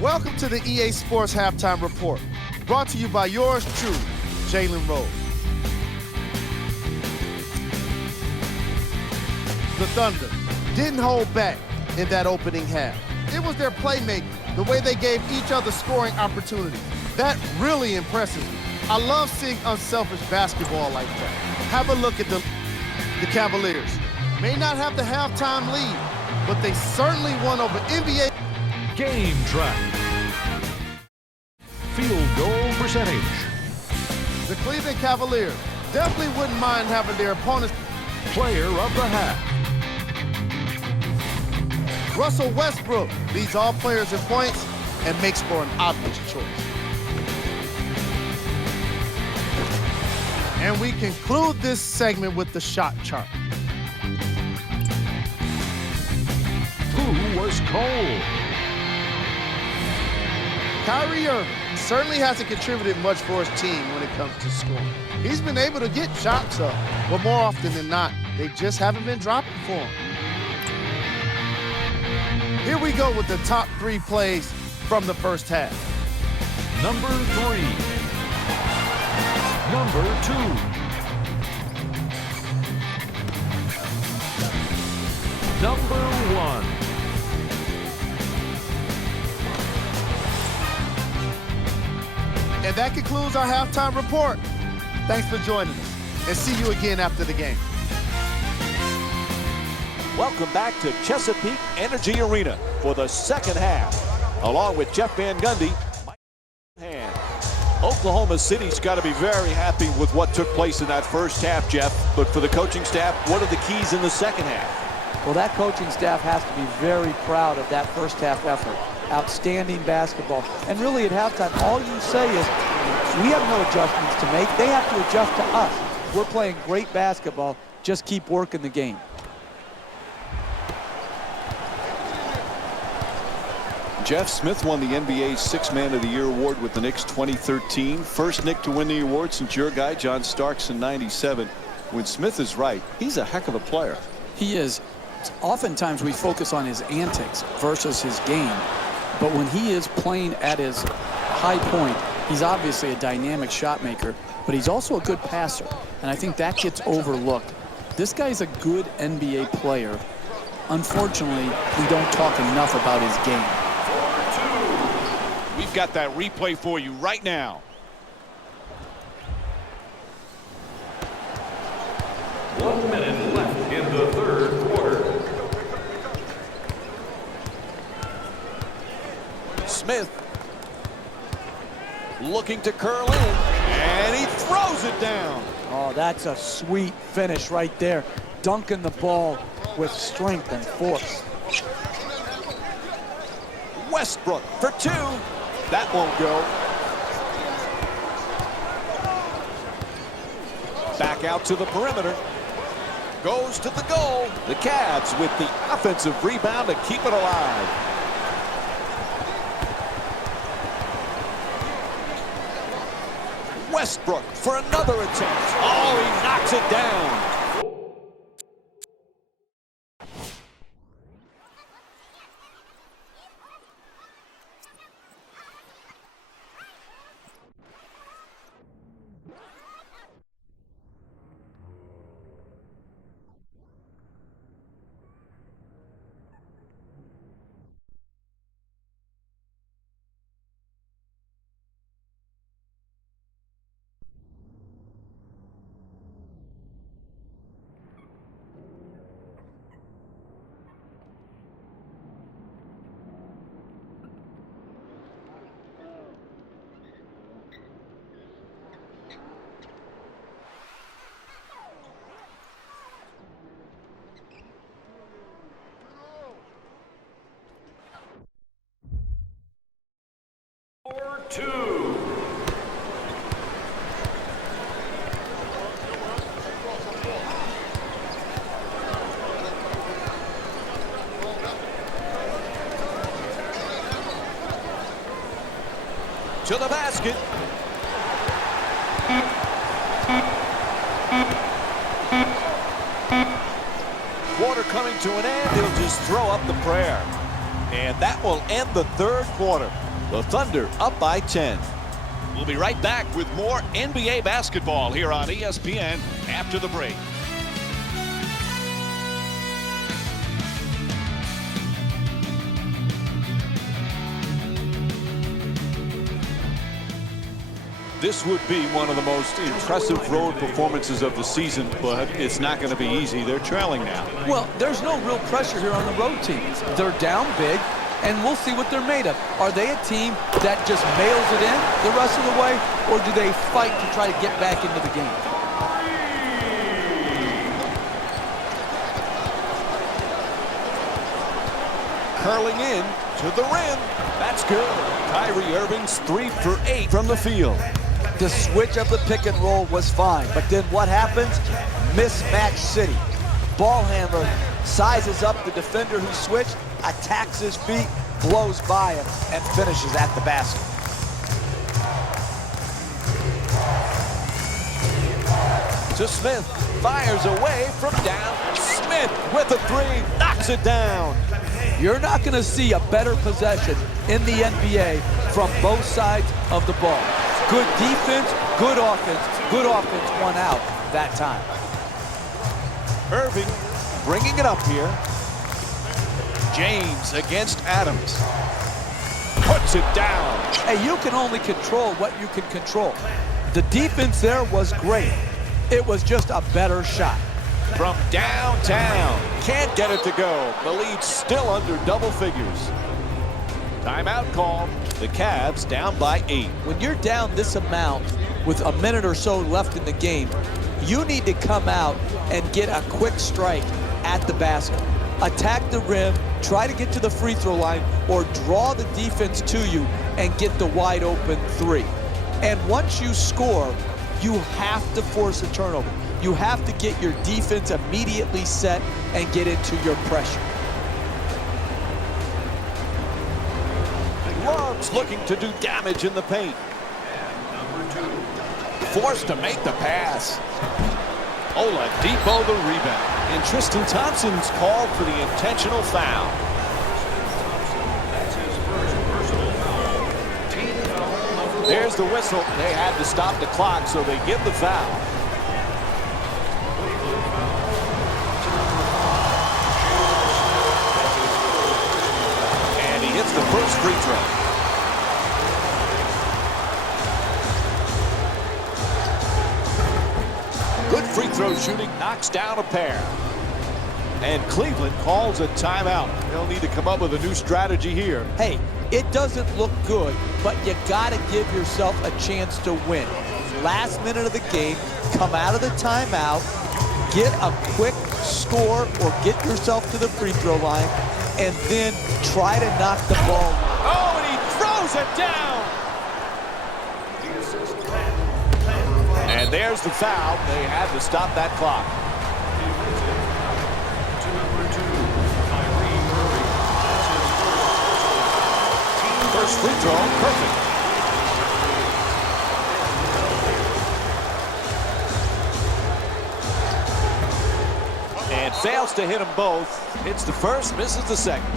Welcome to the EA Sports Halftime Report, brought to you by yours truly, Jalen Rose. The Thunder didn't hold back in that opening half. It was their playmaking, the way they gave each other scoring opportunities. That really impresses me. I love seeing unselfish basketball like that. Have a look at the Cavaliers. May not have the halftime lead, but they certainly won over NBA. Game track. Field goal percentage. The Cleveland Cavaliers definitely wouldn't mind having their opponents. Player of the half. Russell Westbrook leads all players in points and makes for an obvious choice. And we conclude this segment with the shot chart. Who was cold? Kyrie Irving certainly hasn't contributed much for his team when it comes to scoring. He's been able to get shots up, but more often than not, they just haven't been dropping for him. Here we go with the top 3 plays from the first half. Number 3. Number 2. Number 1. And that concludes our halftime report. Thanks for joining us, and see you again after the game. Welcome back to Chesapeake Energy Arena for the second half. Along with Jeff Van Gundy, Oklahoma City's got to be very happy with what took place in that first half, Jeff. But for the coaching staff, what are the keys in the second half? Well, that coaching staff has to be very proud of that first half effort. Outstanding basketball. And really at halftime, all you say is, we have no adjustments to make. They have to adjust to us. We're playing great basketball. Just keep working the game. Jeff Smith won the NBA's Sixth Man of the Year award with the Knicks 2013. First Knick to win the award since your guy, John Starks, in '97. When Smith is right, he's a heck of a player. He is. Oftentimes we focus on his antics versus his game. But when he is playing at his high point, he's obviously a dynamic shot maker, but he's also a good passer. And I think that gets overlooked. This guy's a good NBA player. Unfortunately, we don't talk enough about his game. We've got that replay for you right now. One minute left in the third quarter. Smith looking to curl in, and he throws it down. Oh, that's a sweet finish right there. Dunking the ball with strength and force. Westbrook for 2. That won't go. Back out to the perimeter. Goes to the goal. The Cavs with the offensive rebound to keep it alive. Westbrook for another attempt. Oh, he knocks it down. Number 2. To the basket. Quarter coming to an end. He'll just throw up the prayer. And that will end the third quarter. The Thunder up by 10. We'll be right back with more NBA basketball here on ESPN after the break. This would be one of the most impressive road performances of the season, but it's not going to be easy. They're trailing now. Well, there's no real pressure here on the road team. They're down big, and we'll see what they're made of. Are they a team that just mails it in the rest of the way, or do they fight to try to get back into the game? Curling in to the rim. That's good. Kyrie Irving's 3 for 8 from the field. The switch of the pick and roll was fine, but then what happens? Mismatch city. Ball handler sizes up the defender who switched, attacks his feet, blows by him, and finishes at the basket. To Smith, fires away from down. Smith with a 3, knocks it down. You're not going to see a better possession in the NBA from both sides of the ball. Good defense, good offense won out that time. Irving bringing it up here. James against Adams. Puts it down. Hey, you can only control what you can control. The defense there was great. It was just a better shot. From downtown. Can't get it to go. The lead's still under double figures. Timeout call. The Cavs down by 8. When you're down this amount with a minute or so left in the game, you need to come out and get a quick strike at the basket. Attack the rim, try to get to the free throw line, or draw the defense to you and get the wide open 3. And once you score, you have to force a turnover. You have to get your defense immediately set and get into your pressure. Love's looking to do damage in the paint. Forced to make the pass. Oladipo the rebound. And Tristan Thompson's called for the intentional foul. There's the whistle. They had to stop the clock, so they give the foul. And he hits the first free throw. Good free throw shooting, knocks down a pair. And Cleveland calls a timeout. They'll need to come up with a new strategy here. Hey, it doesn't look good, but you got to give yourself a chance to win. Last minute of the game, come out of the timeout, get a quick score or get yourself to the free throw line, and then try to knock the ball. Oh, and he throws it down. And there's the foul. They had to stop that clock. First free throw, perfect. And fails to hit them both. Hits the first, misses the second.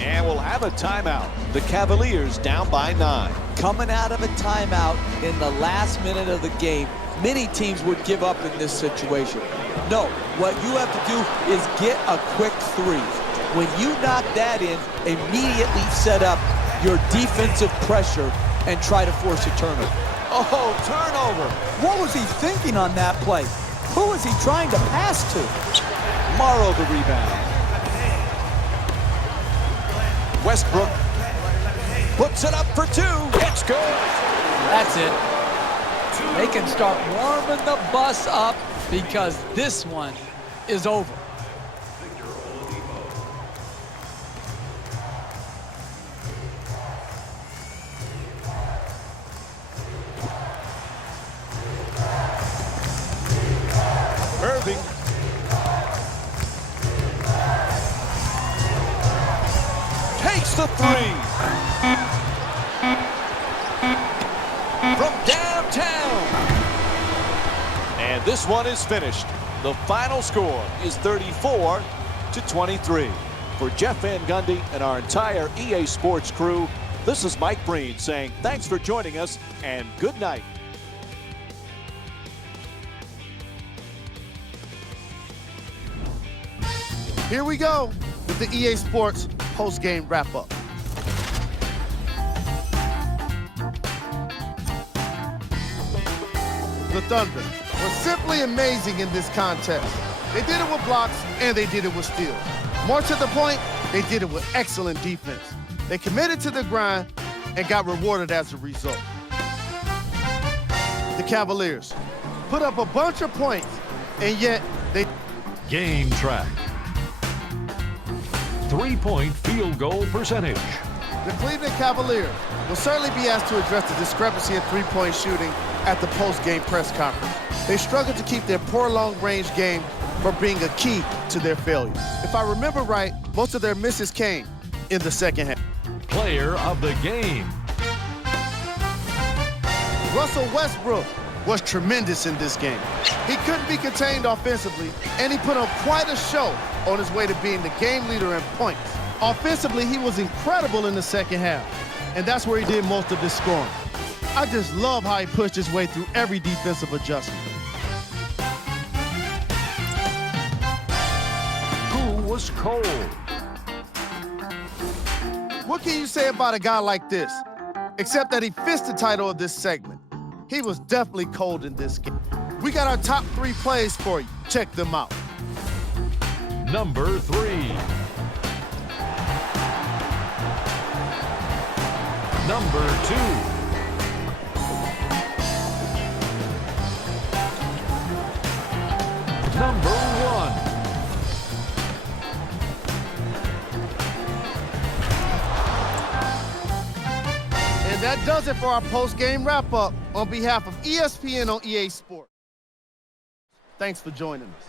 And we'll have a timeout. The Cavaliers down by 9. Coming out of a timeout in the last minute of the game, many teams would give up in this situation. No, what you have to do is get a quick 3. When you knock that in, immediately set up your defensive pressure and try to force a turnover. Oh, turnover. What was he thinking on that play? Who was he trying to pass to? Morrow the rebound. Westbrook puts it up for 2. It's good. That's it. They can start warming the bus up because this one is over. Irving. Takes the 3. From downtown. And this one is finished. The final score is 34-23. For Jeff Van Gundy and our entire EA Sports crew, This is Mike Breen saying thanks for joining us and good night. Here we go with the EA Sports post-game wrap-up. The Thunder were simply amazing in this contest. They did it with blocks and they did it with steals. More to the point, they did it with excellent defense. They committed to the grind and got rewarded as a result. The Cavaliers put up a bunch of points, and yet they... Game track. 3-point field goal percentage. The Cleveland Cavaliers will certainly be asked to address the discrepancy in three-point shooting at the post-game press conference. They struggled to keep their poor long-range game from being a key to their failure. If I remember right, most of their misses came in the second half. Player of the game. Russell Westbrook was tremendous in this game. He couldn't be contained offensively, and he put on quite a show on his way to being the game leader in points. Offensively, he was incredible in the second half, and that's where he did most of his scoring. I just love how he pushed his way through every defensive adjustment. Who was cold? What can you say about a guy like this? Except that he fits the title of this segment. He was definitely cold in this game. We got our top 3 plays for you. Check them out. Number 3. Number 2. Number 1. And that does it for our post-game wrap-up on behalf of ESPN on EA Sports. Thanks for joining us.